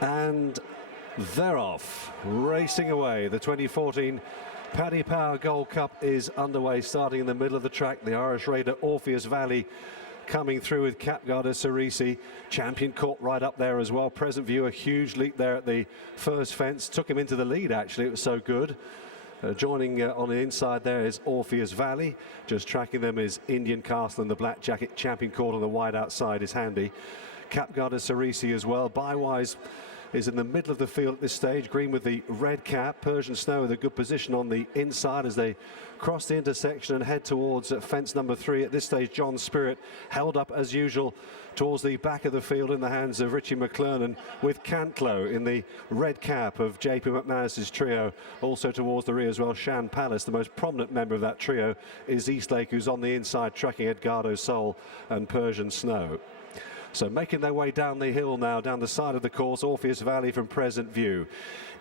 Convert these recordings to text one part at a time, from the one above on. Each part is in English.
And they're off, racing away. The 2014 Paddy Power Gold Cup is underway, starting in the middle of the track. The Irish raider Orpheus Valley coming through with Caid Du Berlais. Champion Court right up there as well. Present View, a huge leap there at the first fence. Took him into the lead, actually. It was so good. Joining on the inside there is Orpheus Valley. Just tracking them is Indian Castle and the Black Jacket. Champion Court on the wide outside is handy. Caid Du Berlais as well. Bywise is in the middle of the field at this stage. Green with the red cap. Persian Snow with a good position on the inside as they cross the intersection and head towards fence number 3. At this stage, John Spirit held up as usual towards the back of the field in the hands of Richie McClernand, with Cantlow in the red cap of JP McManus's trio. Also towards the rear as well, Shan Palace. The most prominent member of that trio is Eastlake, who's on the inside tracking Edgardo Sol and Persian Snow. So making their way down the hill now, down the side of the course, Orpheus Valley from Present View.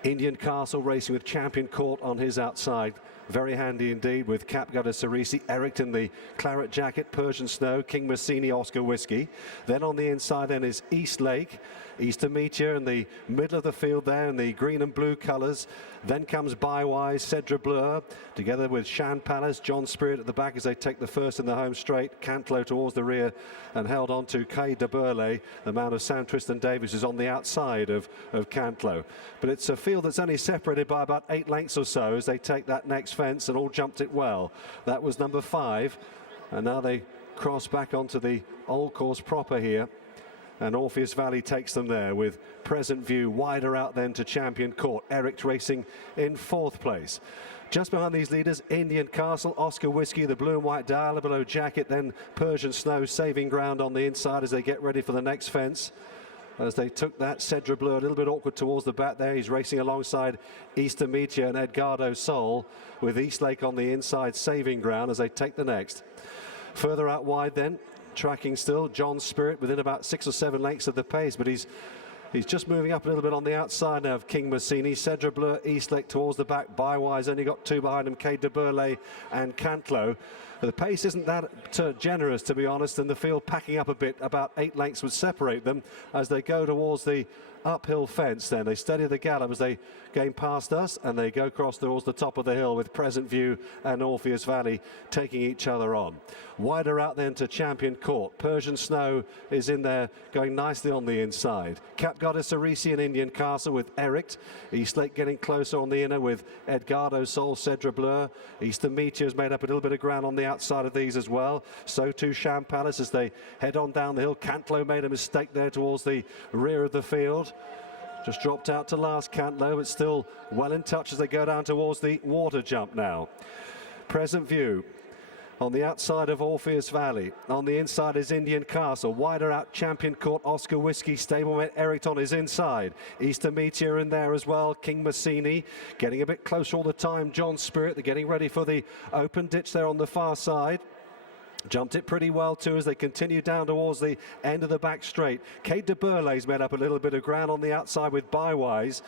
Indian Castle racing with Champion Court on his outside. Very handy indeed with Caid Du Berlais, Eric in the claret jacket, Persian Snow, King Massini, Oscar Whiskey. Then on the inside then is Eastlake, Easter Meteor in the middle of the field there in the green and blue colours. Then comes Bywise, Cedra Blur, together with Shan Palace, John Spirit at the back as they take the first in the home straight. Cantlow towards the rear and held on to Caid Du Berlais, the man of Sam Twiston-Davies, is on the outside of Cantlow. But it's a field that's only separated by about 8 lengths or so as they take that next fence, and all jumped it well. That was number 5, and now they cross back onto the old course proper here, and Orpheus Valley takes them there with Present View wider out then to Champion Court. Eric racing in 4th place. Just behind these leaders, Indian Castle, Oscar Whiskey, the blue and white dial below jacket, then Persian Snow saving ground on the inside as they get ready for the next fence. As they took that, Cedra Bleu a little bit awkward towards the back there. He's racing alongside Easter Meteor and Edgardo Sol, with Eastlake on the inside saving ground as they take the next. Further out wide then, tracking still, John Spirit within about 6 or 7 lengths of the pace, but he's just moving up a little bit on the outside now of King Massini. Cedra Bleu, Eastlake towards the back. Bywise only got 2 behind him, Caid Du Berlais and Cantlow. The pace isn't that generous, to be honest, and the field packing up a bit. About 8 lengths would separate them as they go towards the uphill fence. Then they steady the gallop as they gain past us, and they go across towards the top of the hill with Present View and Orpheus Valley taking each other on. Wider out then to Champion Court. Persian Snow is in there going nicely on the inside. Caid Du Berlais and Indian Castle with Eric. Eastlake getting closer on the inner with Edgardo Sol, Cedra Bleu. Easter Meteor's made up a little bit of ground on the outside of these as well. So too Shan Palace as they head on down the hill. Cantlow made a mistake there towards the rear of the field. Just dropped out to last, Cantlow, but still well in touch as they go down towards the water jump now. Present View on the outside of Orpheus Valley. On the inside is Indian Castle. Wider out Champion Court, Oscar Whiskey, stablemate Eric on his inside. Easter Meteor in there as well. King Massini getting a bit closer all the time. John Spirit, they're getting ready for the open ditch there on the far side. Jumped it pretty well too as they continue down towards the end of the back straight. Caid Du Berlais made up a little bit of ground on the outside with Bywise.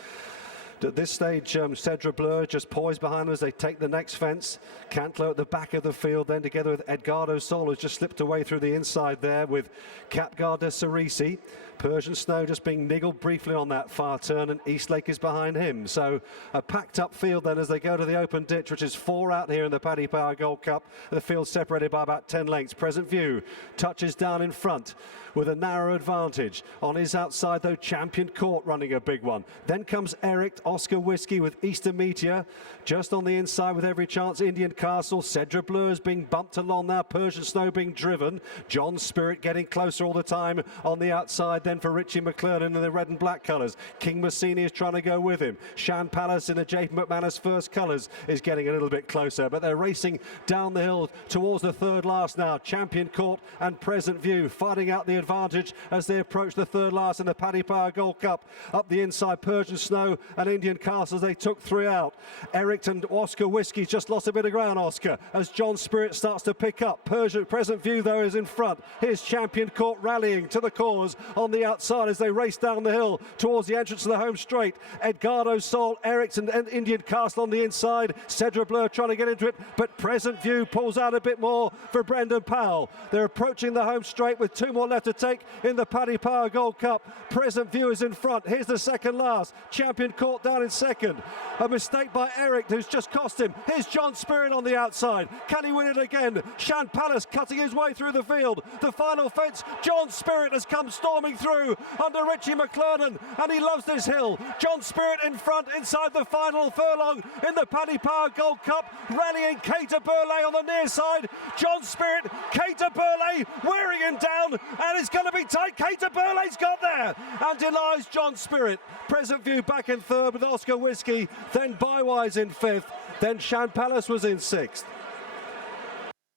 At this stage, Cedra Bleu just poised behind them as they take the next fence. Cantlow at the back of the field, then together with Edgardo Sol, who's just slipped away through the inside there with Caid Du Berlais. Persian Snow just being niggled briefly on that far turn, and Eastlake is behind him. So a packed up field then as they go to the open ditch, which is 4 out here in the Paddy Power Gold Cup. The field separated by about 10 lengths. Present View touches down in front with a narrow advantage. On his outside though, Champion Court running a big one. Then comes Eric, Oscar Whiskey with Easter Meteor. Just on the inside with every chance, Indian Castle. Cedra Bleu is being bumped along now. Persian Snow being driven. John Spirit getting closer all the time on the outside then for Richie McClernand in the red and black colours. King Massini is trying to go with him. Shan Palace in the JP McManus first colours is getting a little bit closer, but they're racing down the hill towards the third last now. Champion Court and Present View fighting out the advantage as they approach the third last in the Paddy Power Gold Cup. Up the inside, Persian Snow and Indian Castles. They took 3 out. Eric and Oscar Whiskey just lost a bit of ground, Oscar, as John Spirit starts to pick up. Present View, though, is in front. Here's Champion Court rallying to the cause on the outside as they race down the hill towards the entrance to the home straight. Edgardo Sol, Ericsson and Indian Castle on the inside. Cedra Bleu trying to get into it, but Present View pulls out a bit more for Brendan Powell. They're approaching the home straight with 2 more left to take in the Paddy Power Gold Cup. Present View is in front. Here's the second last. Champion Court down in second. A mistake by Eric, who's just cost him. Here's John Spirit on the outside. Can he win it again? Shan Palace cutting his way through the field. The final fence. John Spirit has come storming through under Richie McClernand, and he loves this hill. John Spirit in front inside the final furlong in the Paddy Power Gold Cup, rallying Caid Du Berlais on the near side. John Spirit, Caid Du Berlais wearing him down, and it's going to be tight. Caid Du Berlais's got there and denies John Spirit. Present View back in third with Oscar Whiskey, then Bywise in fifth, then Shan Palace was in sixth.